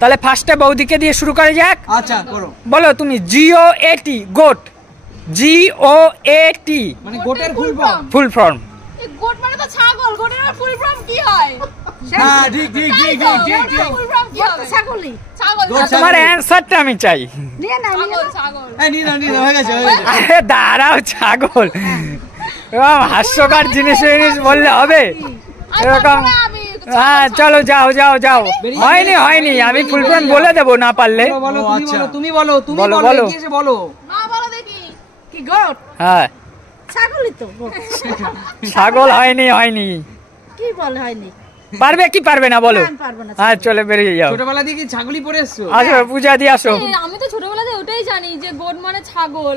তাহলে ফার্স্টে বৌদিকে দিয়ে শুরু করে যাক। আচ্ছা করো, বলো তুমি GOAT গোট। GOAT মানে গোটের full form. Full form goat মানে তো ছাগল, গোটের ফুল ফর্ম কি হয়? হ্যাঁ ঠিক ঠিক ঠিক ঠিক ঠিক। ফুল ফর্ম কি হবে? ছাগলই। ছাগল। তোমার অ্যানসারটা আমি চাই। নিয়ে নাও, ছাগল ছাগল। এই নি না হয়ে গেছে হয়ে গেছে। আরে দাঁড়াও, ছাগল এরকম হাস্যকর জিনিস বললে হবে এরকম? হ্যাঁ চলো যাও যাও যাও। হয়নি হয়নি, আমি ফুল ফর্ম বলে দেবো না পারলে। বলো তুমি বলো তুমি বলো, বলো বলো। এগিয়ে এসে বলো। মা বলো দেখি। কি গোট? হ্যাঁ ছাগলই তো গোট। ছাগল হয়নি হয়নি। কি বলে হয়নি? পারবে কি পারবে না বলো? পারবো না। হ্যাঁ চলে বেরিয়ে যাও। ছোটবেলা দিয়ে কি ছাগলই পরে এসছো? আসো পূজা দিয়ে আসো। আমি তো ছোটবেলাতে ওটাই জানি যে গোট মানে ছাগল,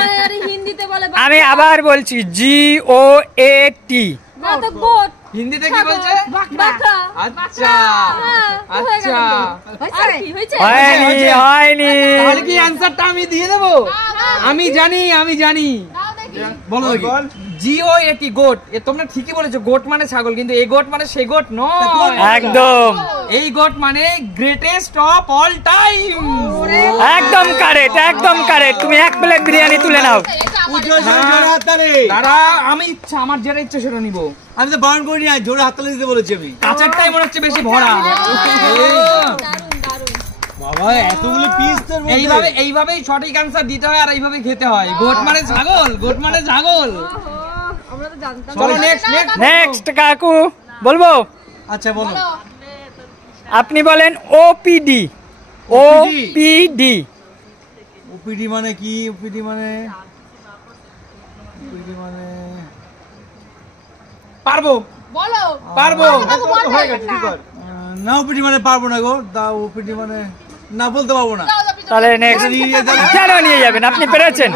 আর হিন্দিতে বলে আমি আবার বলছি GOAT। না তো গোট হিন্দিতে কি বলছে? বাকরা। আচ্ছা আচ্ছা আর কি হয়েছে? হয়নি হয়নি। তাহলে কি অ্যানসারটা আমি দিয়ে দেব? আমি জানি দাও দেখি। বলো দেখি। GOAT goat. এ তোমরা ঠিকই বলেছো, গোট মানে ছাগল, কিন্তু এই গোট মানে সেই গোট নয়। একদম এই গোট মানে গ্রেটেস্ট অফ অল টাইম। একদম কারেক্ট, একদম কারেক্ট। তুমি এক প্লেট বিরিয়ানি তুলে নাও। এটা আমার। দাঁড়া, আমার যেটা ইচ্ছে সেটা নিবো। আমি তো বারণ করিনি, জোরে হাততালি দিতে বলেছি আমি। কাঁচেরটাই মনে হচ্ছে বেশি ভরা। বাবা এতগুলো পিস তোর মধ্যে। এইভাবেই সঠিক আনসার দিতে হয় আর এইভাবে খেতে হয়। গোট মানে ছাগল, গোট মানে ছাগল। আমরা তো জানতাম। চলো নেক্সট নেক্সট কাকু বলবো। আচ্ছা বলো। আপনি বলেন OPD। OPD ওপিডি মানে কি? ওপিডি মানে পারবো বলো। হয়ে গেছে ঠিক আছে। না ওপিডি মানে পারবো না গো। দা ওপিডি মানে না বলতে পারবো না। তাহলে নেক্সট কেন নিয়ে যাবেন? আপনি পেরেছেন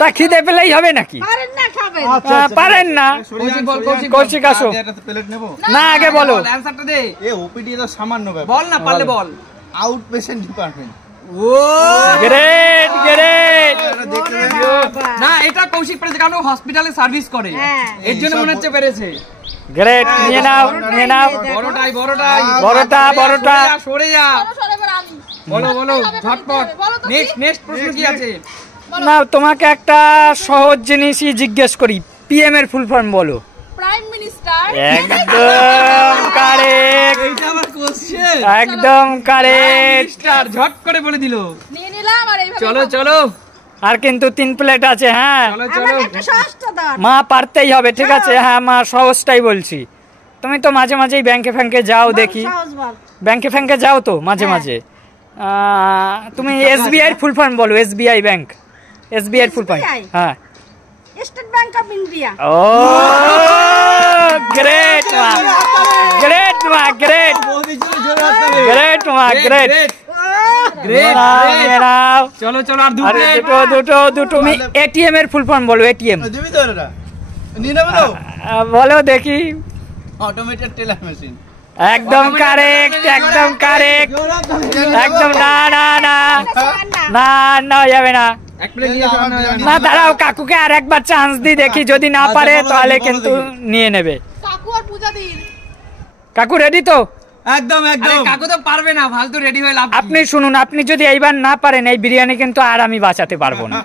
তা খিদে পেলেই হবে নাকি? পারেন না খাবেন। পারেন না? কৌশিক আসো। একটা প্লেট নেব না আগে বলো। অ্যানসারটা দে। এ ওপিডি তো সামান্য ব্যাপার। বল না পারলে বল। Out patient department. Oh great great. না, এটা কৌশিক পেরেছে কারণ হসপিটালে সার্ভিস করে, এর জন্য মনে হচ্ছে পেরেছে। গ্রেট, নিয়ে নাও নিয়ে নাও। বড়টাই বড়টা সরে যা। সরে এবার আমি। বলো ঝটপট। নেক্সট প্রশ্ন কি আছে? না তোমাকে একটা সহজ জিনিসই জিজ্ঞেস করি। PM এর ফুল ফর্ম বলো। Prime minister. একদম কারেক্ট, এইটা আমার কোশ্চেন। একদম কারেক্ট। স্টার ঝট করে বলে দিল। নিয়ে নিলাম আর এইভাবে। চলো আর কিন্তু 3 প্লেট আছে। হ্যাঁ চলো একটা সহজটা দাও। মা পারতেই হবে, ঠিক আছে? হ্যাঁ মা সহজটাই বলছি। তুমি তো মাঝে মাঝেই ব্যাংকে ফ্যাংকে যাও দেখি। সহজ বল। ব্যাংকে ফ্যাংকে যাও তো মাঝে মাঝে। তুমি SBI এর ফুল ফর্ম বলো। SBI bank. SBI এর ফুল ফর্ম। হ্যাঁ স্টেট ব্যাংক অফ ইন্ডিয়া। ও গ্রেট মা, গ্রেট মা, গ্রেট গ্রেট মা, গ্রেট। চলো আর দুটো। তুমি ATM এর ফুল ফর্ম বলো। ATM দিবি তো এটা নিয়ে নেব তো। বলো দেখি। Automated teller machine. একদম কারেক্ট, একদম কারেক্ট, একদম। না না না না না যাবে না। এক প্লেট নিয়ে না দাঁড়াও, কাকুকে আর একবার চান্স দিই দেখি, যদি না পারে তাহলে কিন্তু নিয়ে নেবে। কাকু আর পূজা দিন। কাকু রেডি তো? একদম একদম। কাকু তো পারবে না, ফালতু রেডি হয়ে লাভ। আপনি শুনুন, আপনি যদি এইবার না পারেন এই বিরিয়ানি কিন্তু আর আমি বাঁচাতে পারবো না।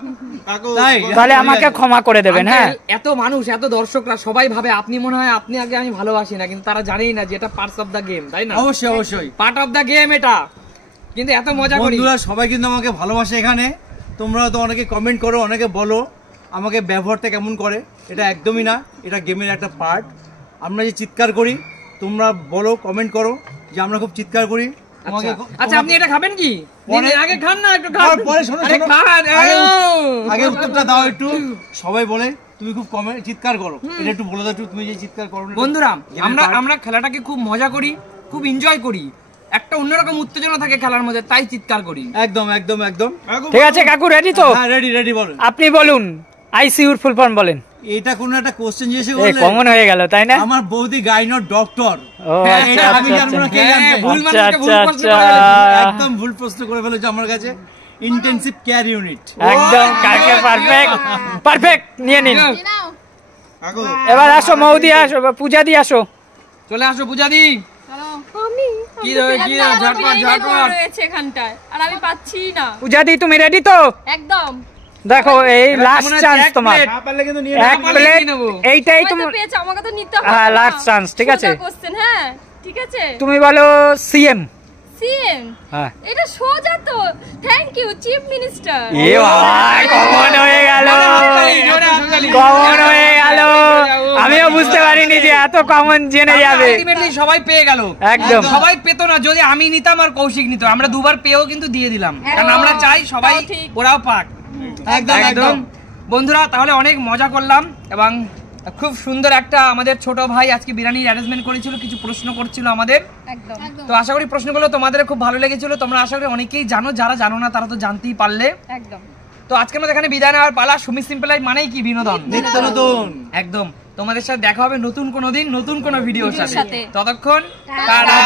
তাহলে আমাকে ক্ষমা করে দেবেন। হ্যাঁ এত মানুষ, এত দর্শকরা সবাই ভাবে আপনি মনে হয় আপনি আগে আমি ভালোবাসি না, কিন্তু তারা জানেই না যে এটা পার্টস অফ দা গেম, তাই না? অবশ্যই পার্ট অফ দা গেম এটা। কিন্তু এত মজা করি। বন্ধুরা সবাই কিন্তু আমাকে ভালোবাসে এখানে। তোমরা তো অনেকে কমেন্ট করো, অনেকে বলো আমাকে ব্যবহারটা কেমন করে। এটা একদমই না, এটা গেমের একটা পার্ট। আমরা যে চিৎকার করি, তোমরা বলো, কমেন্ট করো যে আমরা খুব চিৎকার করি। আচ্ছা আপনি এটা খাবেন কি? আগে খান না, একটু খান। আগে উত্তরটা দাও একটু। সবাই বলে তুমি খুব চিৎকার করো, এটা একটু বলে দাও তুমি যে চিৎকার করো। বন্ধুরা আমরা খেলাটাকে খুব মজা করি, খুব এনজয় করি, একটা অন্যরকম উত্তেজনা থাকে খেলার মধ্যে, তাই চিৎকার করি। একদম একদম একদম। ঠিক আছে কাকু, রেডি তো? হ্যাঁ রেডি বলুন। আপনি বলুন ICU ফুল ফর্ম বলেন। এটা কোন একটা কোশ্চেন জিজ্ঞেস এই করলে কমন হয়ে গেল, তাই না? আমার বৌদি গাইনর ডক্টর। ও আচ্ছা আচ্ছা, একদম ভুল প্রশ্ন করে ফেলেছে আমার কাছে। Intensive care unit. একদম কাকে পারফেক্ট, পারফেক্ট। নিয়ে নিন। নাও। এবার আসো মৌদি, আসো পূজা দি, আসো। চলে আসো পূজা দি। কি দেবে, কি দেবে, ঝটপট, ঝটপট। রয়েছে এখানটায় আর আমি পাচ্ছি না পূজাদি তুমি রেডি তো? একদম। দেখো এই লাস্ট মনে হচ্ছে চান্স এক তোমার, plate। না পারলে কিন্তু নিয়ে এক পারলে প্লেট নিয়ে নেবো। এইটাই হয়তো তুমি পেয়েছে, আমাকে তো নিতে হবে। হ্যাঁ, না। last chance, ঠিক আছে? সোজা question, হ্যাঁ ঠিক আছে। তুমি বলো সিএম। সিএম হ্যাঁ এটা সোজা তো। Thank you chief minister. এ ভাই কমন হয়ে গেল, কমন হয়ে গেল। আমিও বুঝতে পারিনি যে এত কমন জেনে যাবে। আলটিমেটলি সবাই পেয়ে গেল। একদম। সবাই পেতো না, যদি আমি নিতাম আর কৌশিক নিত, আমরা দুবার পেয়েও কিন্তু দিয়ে দিলাম, কারণ আমরা চাই সবাই তাও ঠিক। ওরাও পাক। একদম একদম বন্ধুরা, তাহলে অনেক মজা করলাম এবং খুব সুন্দর একটা আমাদের ছোট ভাই আজকে বিরিয়ানির অ্যারেঞ্জমেন্ট করেছিল, কিছু প্রশ্ন করছিল আমাদের। একদম। তো আশা করি প্রশ্নগুলো তোমাদের খুব ভালো লেগেছিল। তোমরা আশা করি অনেকেই জানো, যারা জানো না তারা তো জানতেই পারলে। একদম। তো আজকের মধ্যে এখানে বিদায় নেওয়ার পালা। সুমি সিম্পল লাইফ মানেই কি বিনোদন, নিত্য নতুন। একদম। তোমাদের সাথে দেখা হবে নতুন কোনো দিন, নতুন কোনো ভিডিওর সাথে। সাথে। ততক্ষণ টাটা।